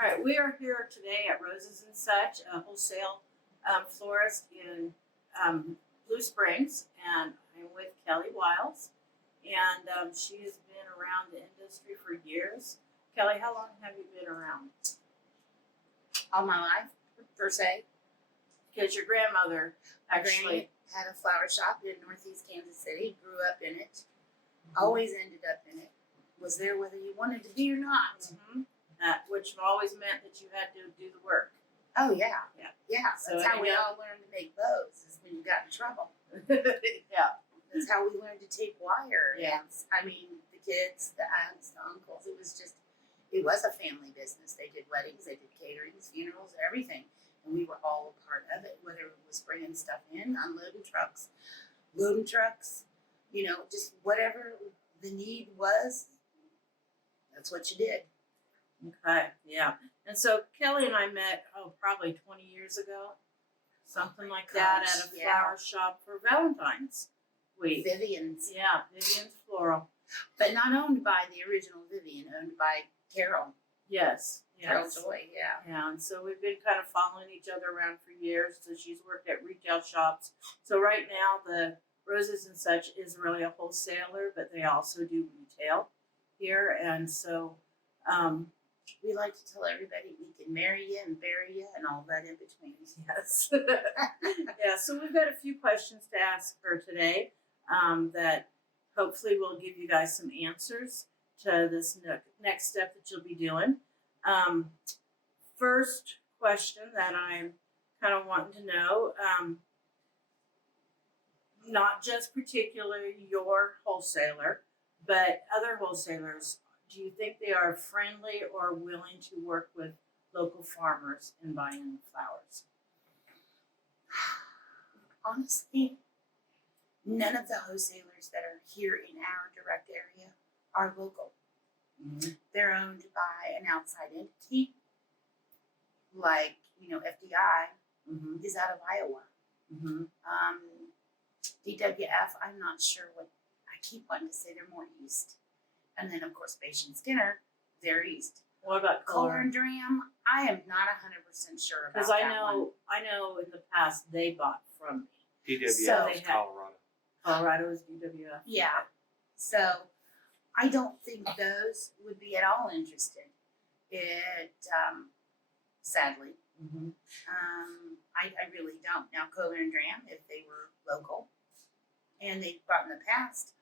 All right, we are here today at Roses and Such, a wholesale florist in Blue Springs, and I'm with Kelly Wiles, and she has been around the industry for years. Kelly, how long have you been around? All my life, per se. Because your grandmother My actually, granny had a flower shop in Northeast Kansas City, grew up in it, always ended up in it, was there whether you wanted to be or not. which always meant that you had to do the work. Oh, yeah. Yeah. Yeah, So that's how we anyhow- all learned to make bows, is when you got in trouble. Yeah. That's how we learned to tape wire. Yeah. And, I mean, the kids, the aunts, the uncles, it was a family business. They did weddings, they did caterings, funerals, everything. And we were all a part of it, whether it was bringing stuff in, unloading trucks, loading trucks, just whatever the need was, that's what you did. Okay, yeah. And so Kelly and I met, probably 20 years ago, something like that, Gosh, at a yeah. flower shop for Valentine's week. Vivian's. Yeah, Vivian's Floral. But not owned by the original Vivian, owned by Carol. Yes, Carol yes. Joy, yeah. Yeah, and so we've been kind of following each other around for years. So she's worked at retail shops. So right now, the Roses and Such is really a wholesaler, but they also do retail here. And so, We like to tell everybody we can marry you and bury you and all that in between. yes. Yeah, so we've got a few questions to ask her today that hopefully will give you guys some answers to this next step that you'll be doing. First question that I'm kind of wanting to know, not just particularly your wholesaler, but other wholesalers, do you think they are friendly or willing to work with local farmers in buying flowers? Honestly, none of the wholesalers that are here in our direct area are local. Mm-hmm. They're owned by an outside entity, like, FDI Mm-hmm. is out of Iowa. Mm-hmm. DWF, I'm not sure what, I keep wanting to say they're more east. And then, of course, Beige and Skinner, they're east. What about Kohler and Dram, I am not 100% sure about because that I know in the past they bought from me. DWF So is they had- Colorado. Colorado is DWF. Yeah. So I don't think those would be at all interested. Sadly, Mm-hmm. I really don't. Now, Kohler and Dram, if they were local and they bought in the past,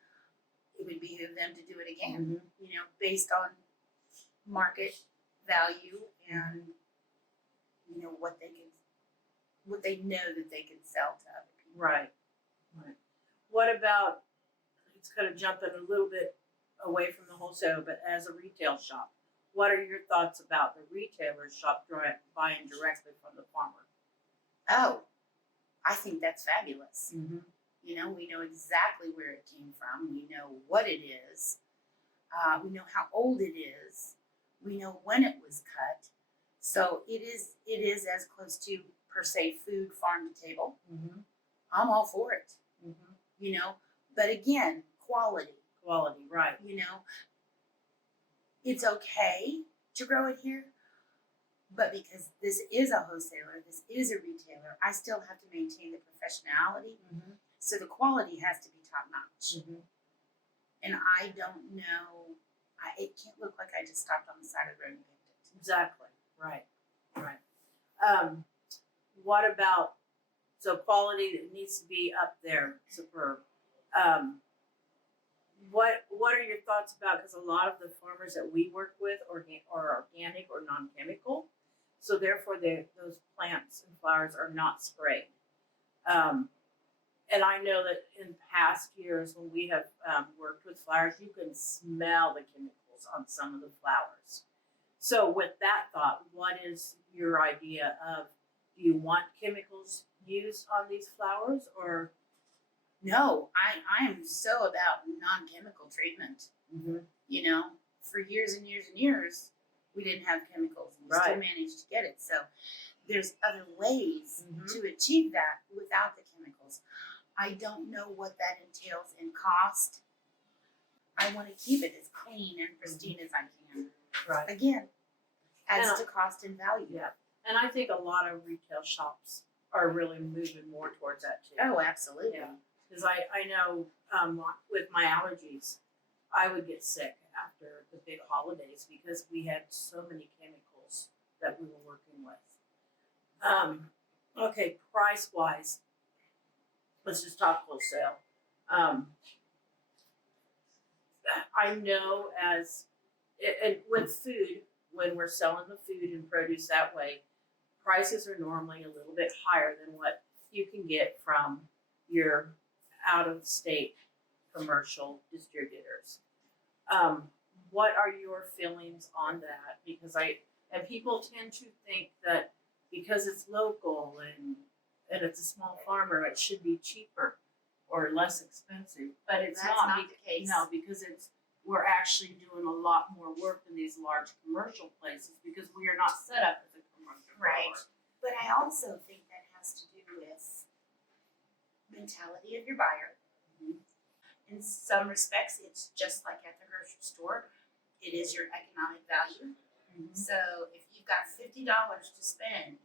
it would behoove them to do it again, based on market value and, what they know that they can sell to other people. Right. What about, it's kind of jumping a little bit away from the wholesale, but as a retail shop, what are your thoughts about the retailer shop buying directly from the farmer? Oh, I think that's fabulous. Mm-hmm. We know exactly where it came from. We know what it is. We know how old it is. We know when it was cut. So it is as close to, per se, food farm to table. Mm-hmm. I'm all for it. Mm-hmm. But again, quality. Quality, right. It's okay to grow it here, but because this is a wholesaler, this is a retailer, I still have to maintain the professionality. Mm-hmm. So the quality has to be top notch. Mm-hmm. And I don't know, it can't look like I just stopped on the side of the road and picked it. Exactly. Right. What about, so quality that needs to be up there, superb. What are your thoughts about, because a lot of the farmers that we work with are organic or non-chemical, so therefore those plants and flowers are not sprayed. And I know that in past years when we have worked with flowers, you can smell the chemicals on some of the flowers. So with that thought, what is your idea of, do you want chemicals used on these flowers, or? No, I am so about non-chemical treatment. Mm-hmm. For years and years and years, we didn't have chemicals, and we still Right. managed to get it. So there's other ways Mhm. to achieve that without the chemicals. I don't know what that entails in cost. I want to keep it as clean and pristine as I can. Right. Again, Adds to cost and value. Yeah, and I think a lot of retail shops are really moving more towards that too. Oh, absolutely. Yeah, because I know with my allergies, I would get sick after the big holidays because we had so many chemicals that we were working with. Okay, price wise, let's just talk wholesale. I know and with food, when we're selling the food and produce that way, prices are normally a little bit higher than what you can get from your out of state commercial distributors. What are your feelings on that? Because and people tend to think that because it's local and it's a small farmer, it should be cheaper or less expensive. But it's That's not the case. No, because we're actually doing a lot more work in these large commercial places because we are not set up as a commercial Right. grower. But I also think that has to do with mentality of your buyer. Mhm. In some respects, it's just like at the grocery store. It is your economic value. Mhm. So if you've got $50 to spend,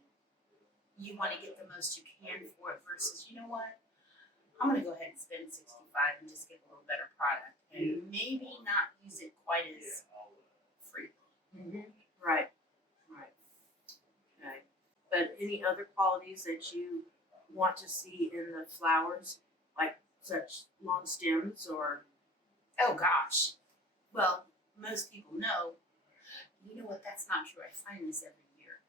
you want to get the most you can for it versus, you know what? I'm going to go ahead and spend $65 and just get a little better product and maybe not use it quite as frequently. Right. Okay. But any other qualities that you want to see in the flowers, like such long stems or? Oh gosh. Well, most people know. You know what? That's not true. I find this every year.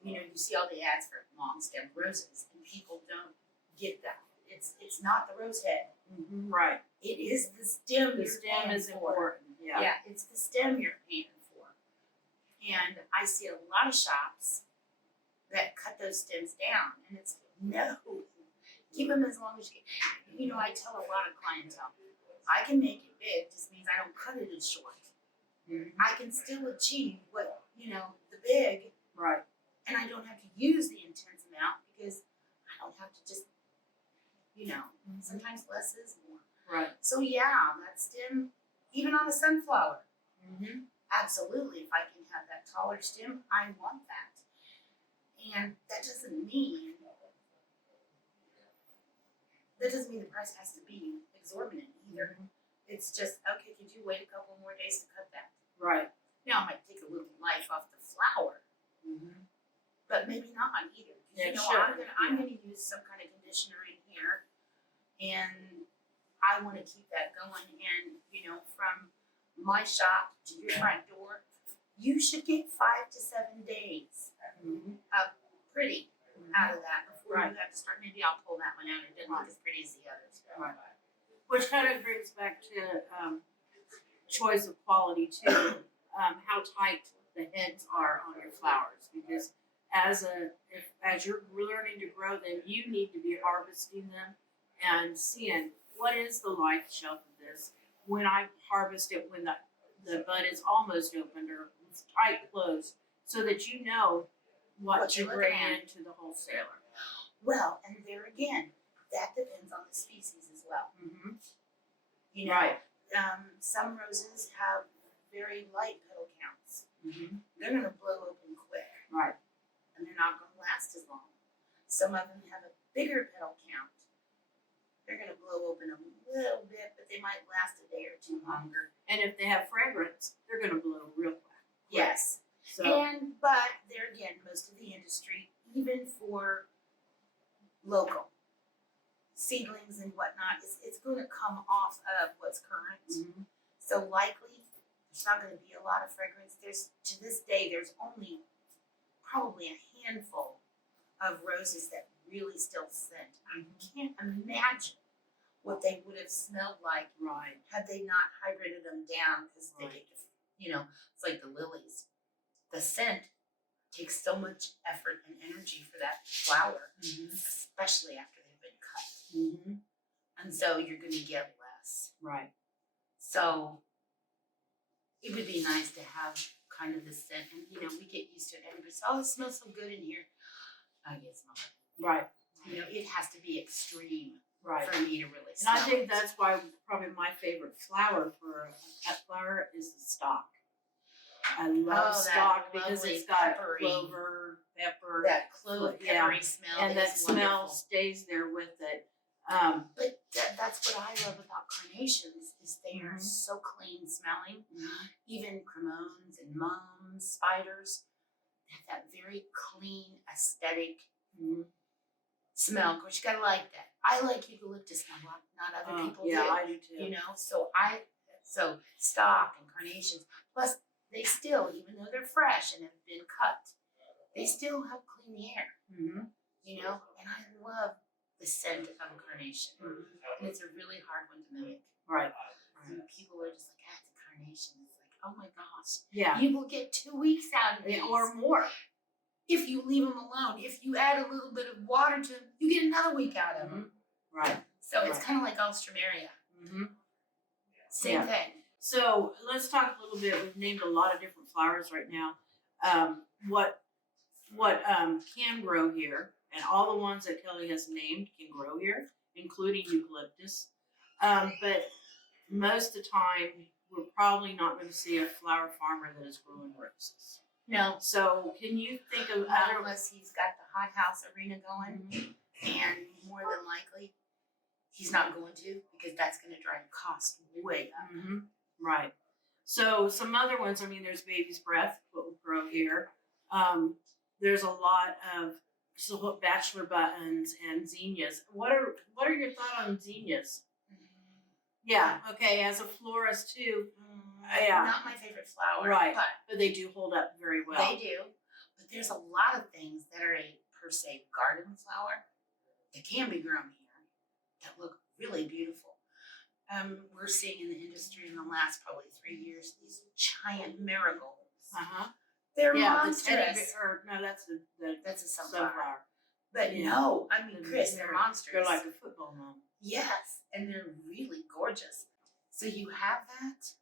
You know, you see all the ads for long stem roses, and people don't get that. It's not the rose head. Right. It is the stem. The stem is important. Yeah. Yeah, it's the stem you're paying for. And I see a lot of shops that cut those stems down, and it's no. Keep them as long as you can. You know, I tell a lot of clientele, I can make it big. Just means I don't cut it as short. I can still achieve what, the big. Right. And I don't have to use the intense amount because I don't have to just, sometimes less is more. Right. So yeah, that stem, even on a sunflower, absolutely. If I can have that taller stem, I want that. And that doesn't mean the price has to be exorbitant either. It's just, okay, could you wait a couple more days to cut that? Right. Now, it might take a little life off the flower, but maybe not either. Yeah, I'm gonna use some kind of conditioner in here, and I want to keep that going. And from my shop to your front door, you should get 5 to 7 days of pretty out of that before you have to start. Maybe I'll pull that one out. It doesn't look as pretty as the others. Right. Which kind of brings back to choice of quality too. How tight the heads are on your flowers, because as you're learning to grow them, you need to be harvesting them and seeing what is the life shelf of this. When I harvest it, when the bud is almost opened or it's tight closed, so that you know what to bring into the wholesaler. Well, and there again, that depends on the species as well. Right. Some roses have very light petal counts. They're going to blow open quick. Right. And they're not going to last as long. Some of them have a bigger petal count. They're going to blow open a little bit, but they might last a day or two longer. And if they have fragrance, they're going to blow real quick. Yes. So. But there again, most of the industry, even for local seedlings and whatnot, it's going to come off of what's current. So likely, there's not going to be a lot of fragrance. To this day, there's only probably a handful of roses that really still scent. I can't imagine what they would have smelled like had they not hydrated them down, because they take, it's like the lilies. The scent takes so much effort and energy for that flower, especially after they've been cut. And so you're going to get less. Right. So it would be nice to have kind of the scent, and we get used to it. Everybody says, "Oh, it smells so good in here." I guess not. Right. It has to be extreme for me to really smell. And I think it. that's why probably my favorite flower for a cut flower is the stalk. I love that stock because lovely it's got peppery- clover, pepper, That clove yeah, peppery smell and that is smell wonderful. stays there with it. But that's what I love about carnations is they are Mhm. so clean smelling. Mhm. Even cremones and mums, spiders, they have that very clean aesthetic Mhm. smell. Of course, you gotta like that. I like eucalyptus smell, not other people Yeah, do. I do too. You know, so stock and carnations. Plus, they still, even though they're fresh and have been cut, they still have clean air. Mm-hmm. You know, and I love the scent of a carnation, and it's a really hard one to mimic. Right. And people are just like, it's a carnation. It's like, oh my gosh, Yeah. you will get 2 weeks out of these, Or more. if you leave them alone. If you add a little bit of water to them, you get another week out of them. Right. So it's kind of like Alstroemeria. Mm-hmm. Same thing. So let's talk a little bit. We've named a lot of different flowers right now. What can grow here, and all the ones that Kelly has named can grow here, including eucalyptus. But most of the time, we're probably not going to see a flower farmer that is growing roses. No. So can you think of Not other? unless he's got the hothouse arena going, and more than likely, he's not going to, because that's going to drive cost way up. Mm-hmm. Right. So some other ones. I mean, there's baby's breath, what will grow here. There's a lot of bachelor buttons and zinnias. What are your thoughts on zinnias? Yeah. Okay. As a florist too. Yeah. Not my favorite flower. Right. But they do hold up very well. They do. But there's a lot of things that are a per se garden flower that can be grown here that look really beautiful. We're seeing in the industry in the last probably 3 years these giant marigolds. They're monstrous. That's a sunflower. But no, I mean, Chris, they're monstrous. They're like a football mom. Yes, and they're really gorgeous. So you have that,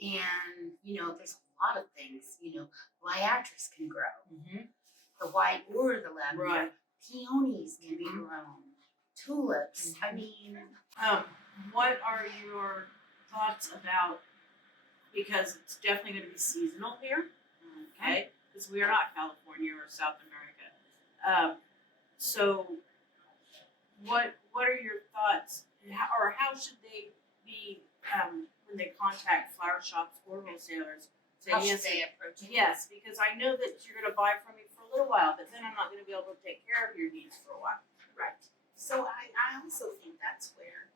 and there's a lot of things. Liatris can grow. Mm-hmm. The white or the lavender. Right. Peonies can be grown. Tulips. Mm-hmm. I mean, what are your thoughts about? Because it's definitely going to be seasonal here. Okay, because we are not California or South America. So, what are your thoughts, how should they be when they contact flower shops or wholesalers? Say, how should they approach it? Yes, because I know that you're going to buy from me for a little while, but then I'm not going to be able to take care of your needs for a while. Right. So I also think that's where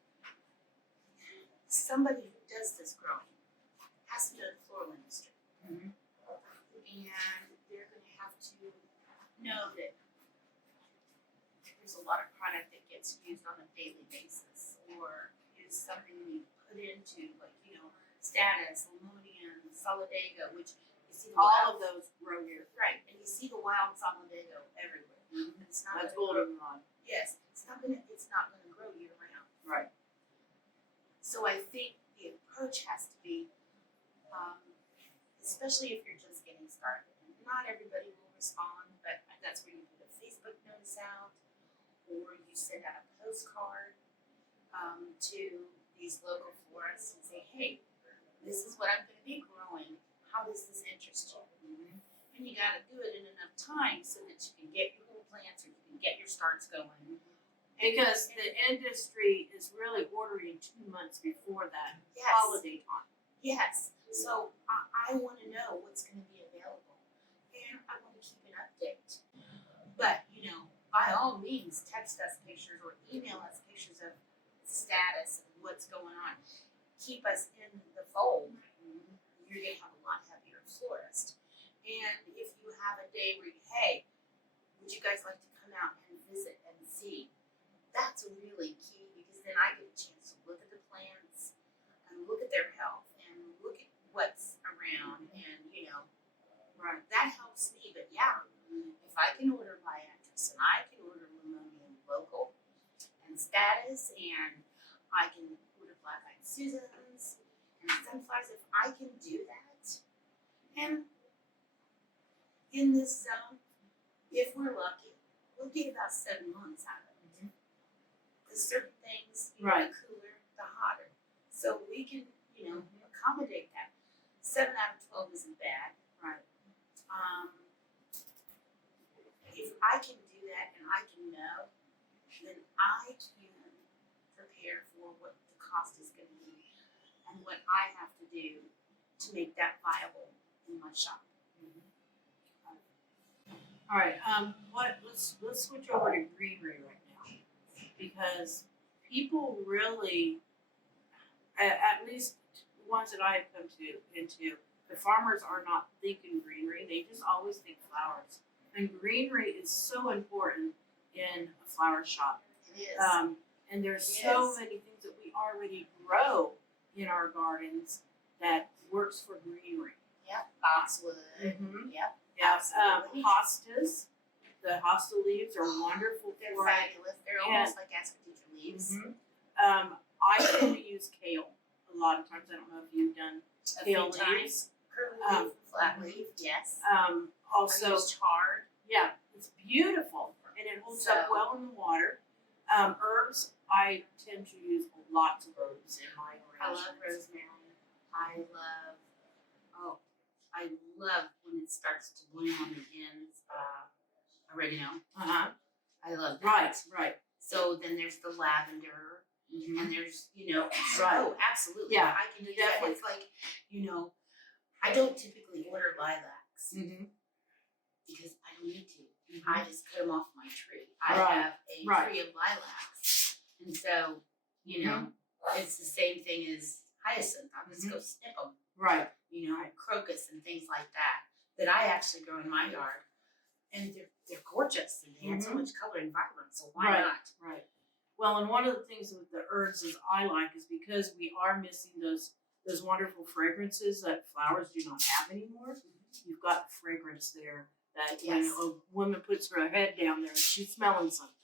somebody who does this growing has to know the floral industry. Mm-hmm. And they're going to have to know that there's a lot of product that gets used on a daily basis, or is something we put into, like, Status, Lemonian, Solidago, which you see all of those grow here. Right, and you see the wild Solidago everywhere. Mm-hmm. It's not that's goldenrod. Yes, it's not gonna grow year round. Right. So I think the approach has to be, especially if you're just getting started. Not everybody will respond, but that's where you put a Facebook notice out, or you send out a postcard to these local florists and say, hey, this is what I'm going to be growing. How does this interest you? Mm-hmm. And you got to do it in enough time so that you can get your little plants or you can get your starts going. Because the industry is really ordering 2 months before that holiday time. Yes. So I want to know what's going to be available. And I want to keep an update. But, by all means, text us pictures or email us pictures of status and what's going on. Keep us in the fold. You're going to have a lot heavier florist. And if you have a day where hey, would you guys like to come out and visit and see? That's really key, because then I get a chance to look at the plants and look at their health and look at what's around, and right, that helps me. But if I can order Liatris and I can order Lemonian local and Status, and I can order Black-Eyed Susans and sunflowers, if I can do that, and in this zone, if we're lucky, we'll get about 7 months out of it. Because certain things, the cooler, the hotter. So we can, accommodate that. 7 out of 12 isn't bad. Right. If I can do that and I can know, then I can prepare for what the cost is going to be and what I have to do to make that viable in my shop. All right. Let's switch over to greenery right now, because people really, at least the ones that I have come into, the farmers are not thinking greenery. They just always think flowers. And greenery is so important in a flower shop. It is. And there's so many things that we already grow in our gardens that works for greenery. Yep. Boxwood. Mm-hmm. Yep. Yeah. Absolutely. Hostas. The hosta leaves are wonderful They're for it. fabulous. They're almost like asparagus leaves. Mm-hmm. I tend to use kale a lot of times. I don't know if you've done A kale few times. leaves. Curly leaf, flat leaf, yes. Also, I use chard. yeah, it's beautiful and it holds up well in the water. Herbs, I tend to use lots of herbs in my I arrangements. love rosemary. I love when it starts to bloom on the ends. Oregano. Uh-huh. I love that. Right. So then there's the lavender, Mm-hmm. and there's Right. Oh, absolutely. Yeah, I can do definitely. that. It's like I don't typically order lilacs Mm-hmm. because I don't need to. Mm-hmm. I just cut them off my tree. I Right. have a Right. tree of lilacs, and so it's the same thing as hyacinth. I'll just go snip them. Right. Crocus and things like that I actually grow in my yard, and they're gorgeous and they add so much color and vibrance. So why not? Right. Well, and one of the things with the herbs is I like is because we are missing those wonderful fragrances that flowers do not have anymore. You've got the fragrance there that when a woman puts her head down there and she's smelling something.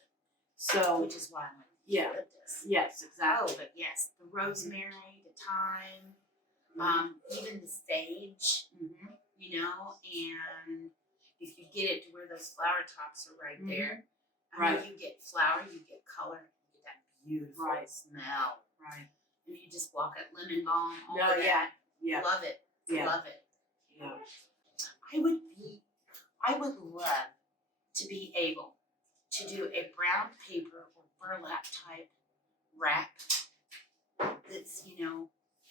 So Which is why I'm like, eucalyptus. Yes, exactly. Oh, but yes, the rosemary, the thyme, even the sage, and if you get it to where those flower tops are right there, you get flower, you get color, you get that beautiful smell. Right. And you just walk at lemon balm, all of that. Yeah. Love it. Yeah. Love it. Yeah. I would love to be able to do a brown paper or burlap type wrap that's,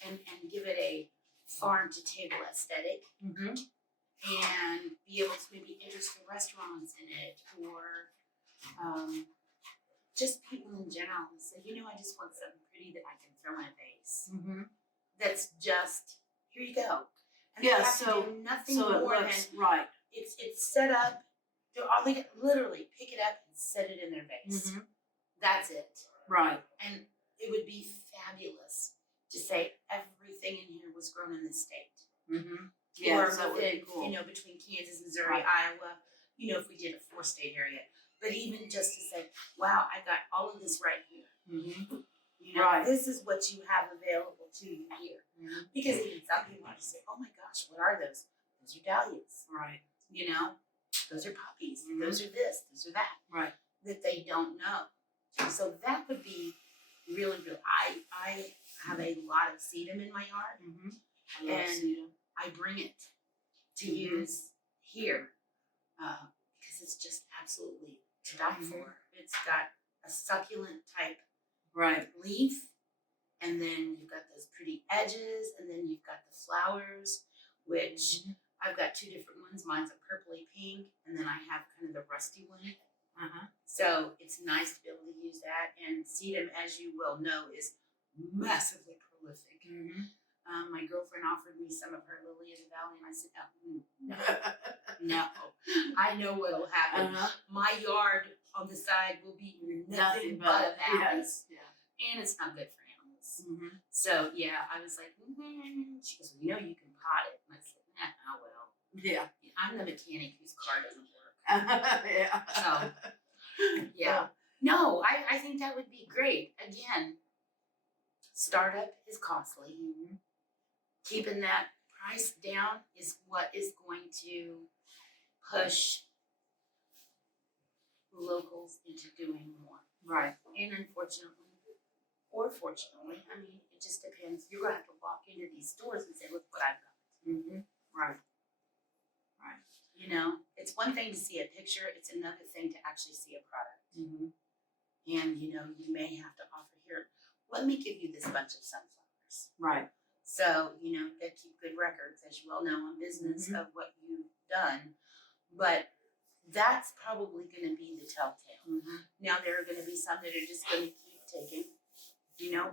and give it a farm to table aesthetic, and be able to maybe interest the restaurants in it, or just people in general and say, I just want something pretty that I can throw in a vase. That's just, here you go. And they have to do nothing more than it's set up. All they literally pick it up and set it in their vase. That's it. Right. And it would be fabulous to say everything in here was grown in this state. Yeah, or that would within, be cool. between Kansas, Missouri, Iowa, if we did a 4-state area. But even just to say, wow, I got all of this right here. This is what you have available to you here. Because even some people are just say, oh my gosh, what are those? Those are dahlias. Right. Those are poppies. Those are this, those are that. Right. That they don't know. So that would be really, really, I have a lot of sedum in my yard. I love sedum. I bring it to use here because it's just absolutely to die for. It's got a succulent type leaf, and then you've got those pretty edges, and then you've got the flowers, which I've got 2 different ones. Mine's a purpley pink, and then I have kind of the rusty one. So it's nice to be able to use that. And sedum, as you well know, is massively prolific. My girlfriend offered me some of her lily of the valley, and I said, no, I know what'll happen. My yard on the side will be nothing but a valley. And it's not good for animals. So yeah, I was like, she goes, you can pot it. And I said, oh well. Yeah. I'm the mechanic whose car doesn't work. Yeah. So yeah. No, I think that would be great. Again, startup is costly. Keeping that price down is what is going to push locals into doing more. Right. And unfortunately, or fortunately, it just depends. You're going to have to walk into these stores and say, look what I've got. one thing to see a picture, it's another thing to actually see a product. Mm-hmm. And you may have to offer, here, let me give you this bunch of sunflowers. Right. So, they keep good records, as you well know, in business Mm-hmm. of what you've done. But that's probably going to be the telltale. Mm-hmm. Now, there are going to be some that are just going to keep taking,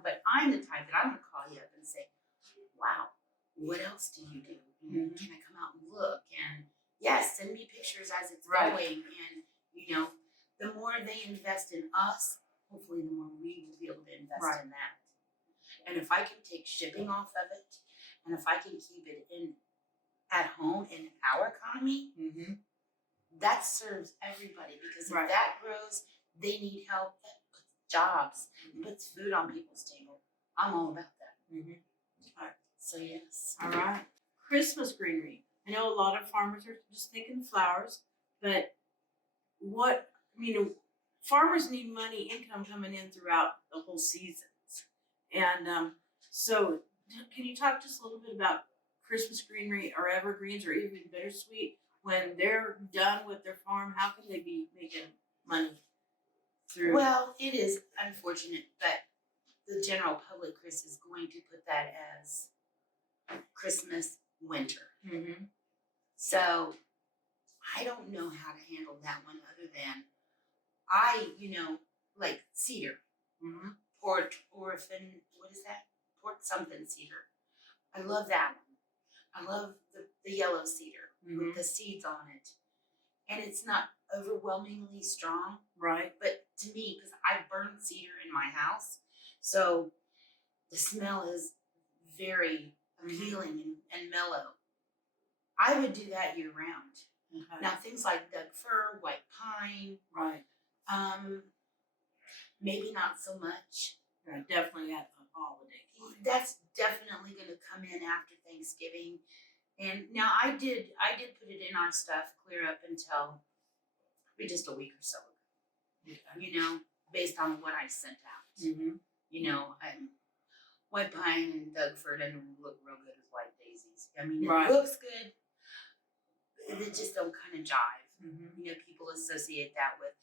but I'm the type that I'm going to call you up and say, wow, what else do you do? Mm-hmm. Can I come out and look? And yes, send me pictures as it's Right. going. And, the more they invest in us, hopefully the more we will be able to invest Right. in that. And if I can take shipping off of it, and if I can keep it at home in our economy, Mm-hmm. that serves everybody. Because if Right. that grows, they need help, that puts jobs, puts food on people's table. I'm all about that. Mm-hmm. So yes. All right. Christmas greenery. I know a lot of farmers are just thinking flowers, but farmers need money, income coming in throughout the whole seasons. And so can you talk just a little bit about Christmas greenery or evergreens or even bittersweet? When they're done with their farm, how can they be making money through? Well, it is unfortunate, but the general public, Chris, is going to put that as Christmas winter. Mm-hmm. So I don't know how to handle that one other than like cedar, Mm-hmm. port orphan, what is that? Port something cedar. I love that one. I love the yellow cedar Mm-hmm. with the seeds on it. And it's not overwhelmingly strong, Right. but to me, because I burned cedar in my house, so the smell is very appealing and mellow. I would do that year round. Okay. Now things like Doug fir, white pine, Right. maybe not so much. Right. Definitely at the holiday time. That's definitely going to come in after Thanksgiving. And now I did put it in our stuff clear up until maybe just a week or so ago. Okay. Based on what I sent out. Mm-hmm. White pine and Doug fir doesn't look real good as white daisies. I mean, it Right. looks good. They just don't kind of jive. Mm-hmm. People associate that with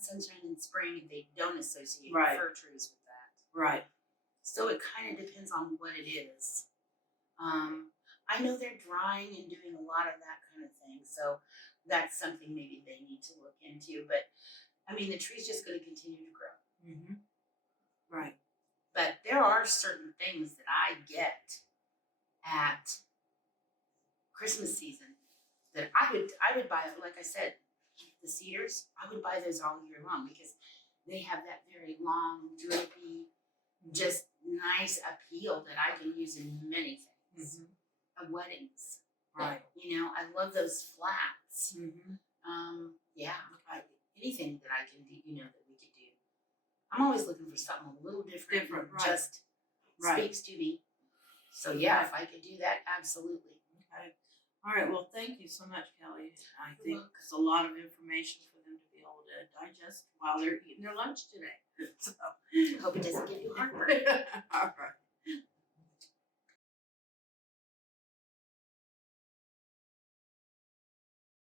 sunshine in spring, and they don't associate Right. fir trees with that. Right. So it kind of depends on what it is. I know they're drying and doing a lot of that kind of thing, so that's something maybe they need to look into. But the tree's just going to continue to grow. Mm-hmm. Right. But there are certain things that I get at Christmas season that I would buy. Like I said, the cedars, I would buy those all year long because they have that very long, drapey, just nice appeal that I can use in many things. Mm-hmm. At weddings. Right. I love those flats. Mm-hmm. Anything that I can do, that we could do. I'm always looking for something a little different. Different, that right. Just speaks to me. So yeah, if I could do that, absolutely. Okay. All right. Well, thank you so much, Kelly. I think welcome. it's a lot of information for them to be able to digest while they're eating their lunch today. So, Hope it doesn't give you heartburn. all right.